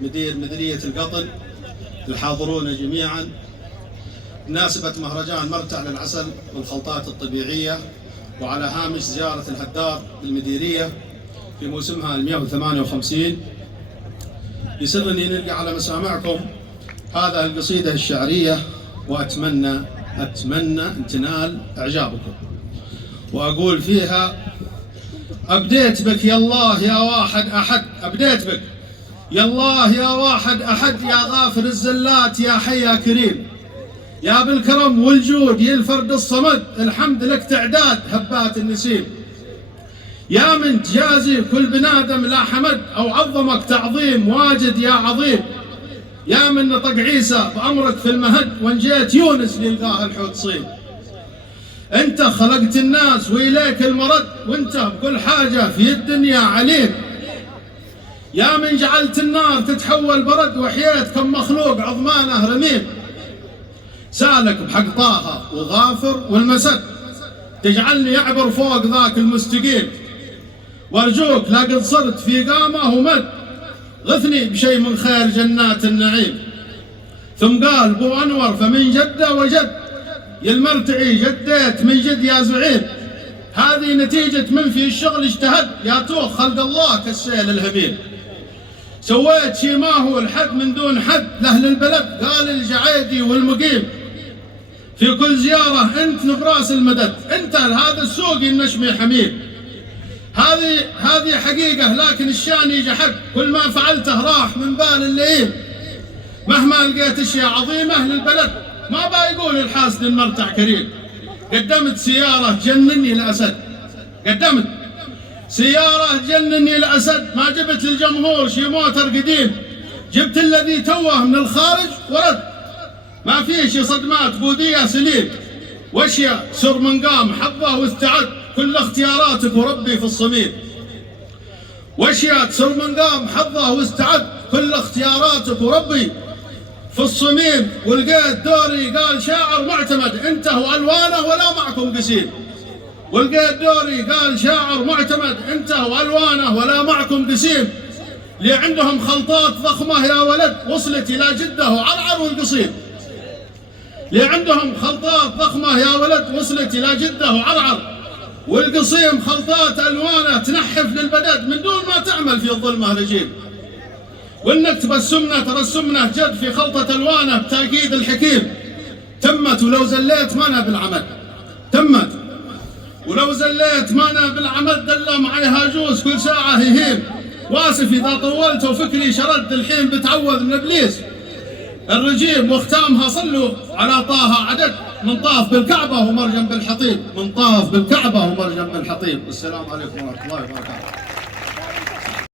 مدير مديرية القطن، الحاضرون جميعا، بمناسبة مهرجان مرتع للعسل والخلطات الطبيعية، وعلى هامش زيارة الهدار بالمديرية في موسمها 158، يسرني نلقى على مسامعكم هذا القصيدة الشعرية، وأتمنى أن تنال إعجابكم. وأقول فيها: أبديت بك يا الله يا واحد أحد، أبديت بك يا الله يا واحد أحد، يا غافر الزلات يا حي يا كريم، يا بالكرم والجود يا الفرد الصمد، الحمد لك تعداد هبات النسيم، يا من تجازي كل بنادم لا حمد أو عظمك تعظيم واجد يا عظيم، يا من نطق عيسى بأمرك في المهد وانجيت يونس ليلقاه الحوت صيد. انت خلقت الناس وإليك المرد، وانت بكل حاجة في الدنيا عليم، يا من جعلت النار تتحول برد وحييت كم مخلوق عظمانه رميم، سالك بحق طه وغافر والمسد، تجعلني أعبر فوق ذاك المستقيم، وارجوك لا قد صرت في قامه ومد، غثني بشيء من خير جنات النعيم. ثم قال بو أنور فمن جدة وجد، يا المرتعي جديت من جد يا زعيم، هذه نتيجة من في الشغل اجتهد، يا توخ خلق الله كالسيل الهبيل، سويت شي ما هو الحد من دون حد لأهل البلد، قال الجعيدي والمقيم، في كل زيارة انت نبراس المدد، انت هذا السوق النشمي حميد، هذه حقيقة لكن الشان يجي حق، كل ما فعلته راح من بال اللئيم، مهما لقيت اشياء عظيمة للبلد ما بيقول الحاسد المرتع كريم. قدمت سيارة تجنني الأسد، قدمت سيارة تجنني الأسد، ما جبت للجمهور شي موتر قديم، جبت الذي توه من الخارج ورد، ما فيه شي صدمات بودية سليم، واشياء سر من قام حظه واستعد، كل اختياراتك وربي في الصميم، واشياء سر من قام حظه واستعد، كل اختياراتك وربي في الصميم. ولقيت دوري قال شاعر معتمد، انت والوانه ولا معكم قسيم، ولقيت دوري قال شاعر معتمد، انت والوانه ولا معكم قسيم، اللي عندهم خلطات ضخمه يا ولد وصلت الى جده وعرعر والقصيم، اللي عندهم خلطات ضخمه يا ولد وصلت الى جده وعرعر والقصيم، خلطات الوانه تنحف للبدد من دون ما تعمل في الظلمه رجيم، وانك تبسمنا ترى السمنه جد في خلطه الوانه بتاكيد الحكيم، تمت ولو زليت ما انا بالعمد، تمت ولو زليت ما انا بالعمد، دله معي هاجوس كل ساعه يهيم، واسف اذا طولت وفكري شرد، الحين بتعوذ من ابليس الرجيم، واختامها صلوا على طه عدد، من طاف بالكعبه ومرجم بالحطيم، من طاف بالكعبه ومرجم بالحطيم. والسلام عليكم ورحمه الله وبركاته.